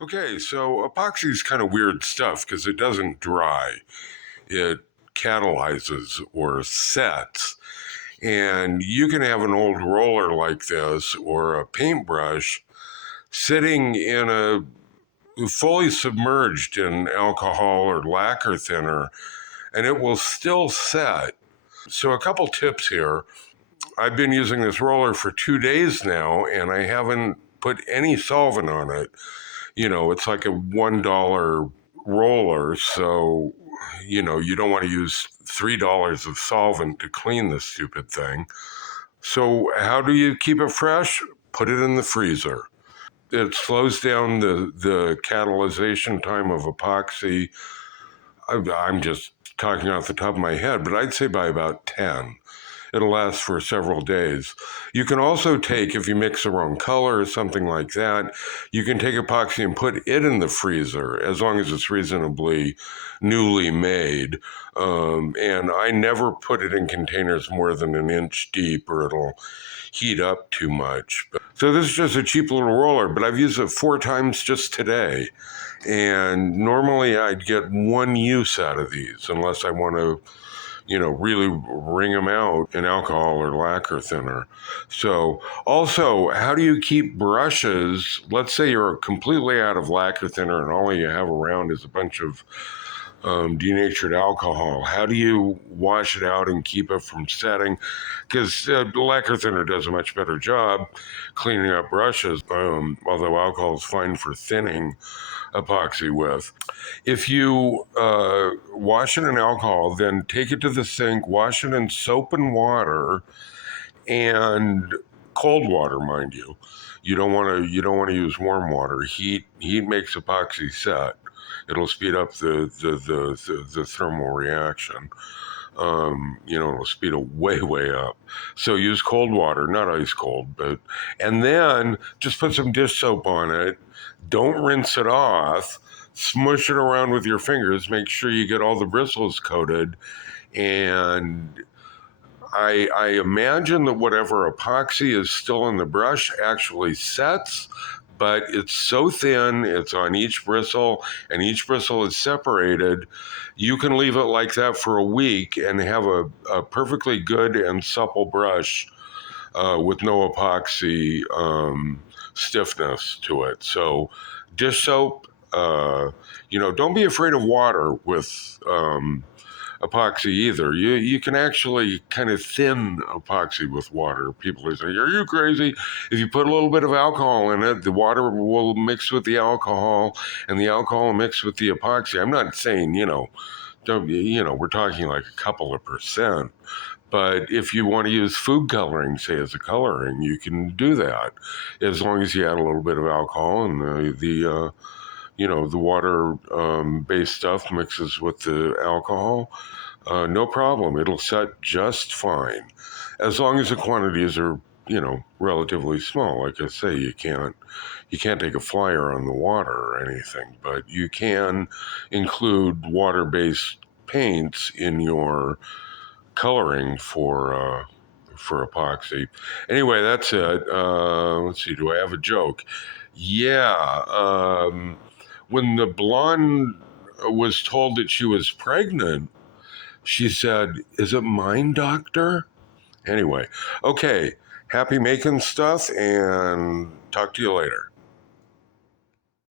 Okay, so epoxy is kind of weird stuff because it doesn't dry. It catalyzes or sets. And you can have an old roller like this or a paintbrush sitting in a fully submerged in alcohol or lacquer thinner, and it will still set. So, a couple tips here. I've been using this roller for 2 days now, and I haven't put any solvent on it. It's like a $1 roller. So, you don't want to use $3 of solvent to clean this stupid thing. So, how do you keep it fresh? Put it in the freezer. It slows down the catalyzation time of epoxy. I'm just talking off the top of my head, but I'd say by about 10. It'll last for several days. You can also take, if you mix the wrong color or something like that, you can take epoxy and put it in the freezer as long as it's reasonably newly made. And I never put it in containers more than an inch deep or it'll heat up too much. So this is just a cheap little roller, but I've used it 4 times just today. And normally I'd get one use out of these unless I want to really wring them out in alcohol or lacquer thinner. So, also, how do you keep brushes? Let's say you're completely out of lacquer thinner and all you have around is a bunch of denatured alcohol. How do you wash it out and keep it from setting? Because lacquer thinner does a much better job cleaning up brushes, although alcohol is fine for thinning epoxy with. If you wash it in alcohol, then take it to the sink, wash it in soap and water, and cold water, mind you. You don't want to use warm water. Heat makes epoxy set. It'll speed up the thermal reaction. It'll speed it way up. So use cold water, not ice cold, and then just put some dish soap on it. Don't rinse it off. Smush it around with your fingers. Make sure you get all the bristles coated. And I imagine that whatever epoxy is still in the brush actually sets, but it's so thin, it's on each bristle, and each bristle is separated. You can leave it like that for a week and have a perfectly good and supple brush with no epoxy stiffness to it. So, dish soap, don't be afraid of water with epoxy either. You can actually kind of thin epoxy with water. People are saying, "Are you crazy?" If you put a little bit of alcohol in it, the water will mix with the alcohol, and the alcohol will mix with the epoxy. I'm not saying don't we're talking like a couple of percent. But if you want to use food coloring, say as a coloring, you can do that, as long as you add a little bit of alcohol and the water based stuff mixes with the alcohol. No problem. It'll set just fine, as long as the quantities are relatively small. Like I say, you can't take a flyer on the water or anything, but you can include water based paints in your coloring for epoxy. Anyway, that's it. Let's see. Do I have a joke? Yeah. When the blonde was told that she was pregnant, she said, "Is it mine, doctor?" Anyway, okay. Happy making stuff, and talk to you later.